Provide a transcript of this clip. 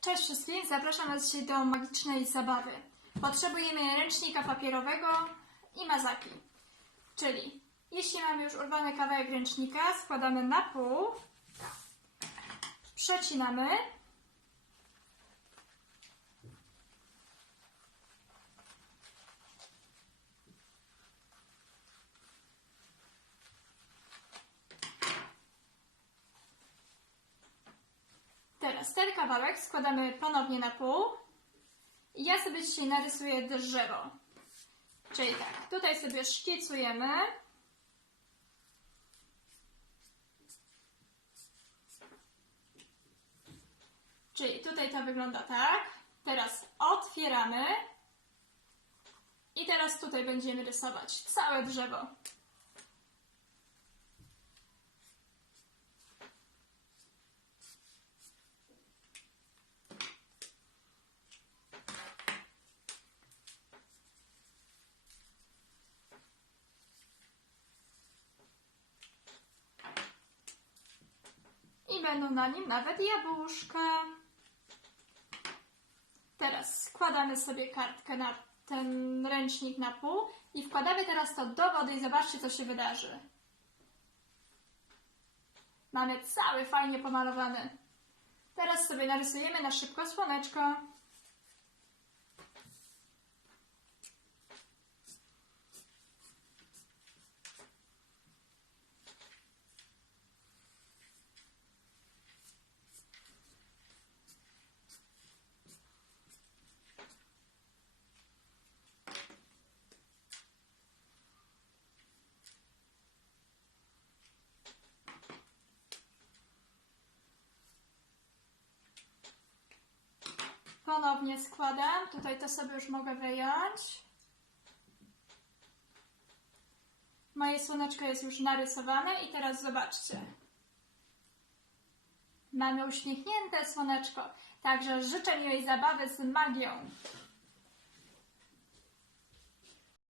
Cześć wszystkim, zapraszam Was dzisiaj do magicznej zabawy. Potrzebujemy ręcznika papierowego i mazaki. Czyli, jeśli mamy już urwany kawałek ręcznika, składamy na pół, przecinamy, Teraz ten kawałek składamy ponownie na pół. I ja sobie dzisiaj narysuję drzewo. Czyli tak, tutaj sobie szkicujemy. Czyli tutaj to wygląda tak. Teraz otwieramy. I teraz tutaj będziemy rysować całe drzewo. Będą na nim nawet jabłuszka. Teraz składamy sobie kartkę na ten ręcznik na pół i wkładamy teraz to do wody i zobaczcie, co się wydarzy. Mamy cały fajnie pomalowany. Teraz sobie narysujemy na szybko słoneczko. Ponownie składam. Tutaj to sobie już mogę wyjąć. Moje słoneczko jest już narysowane i teraz zobaczcie. Mamy uśmiechnięte słoneczko. Także życzę miłej zabawy z magią.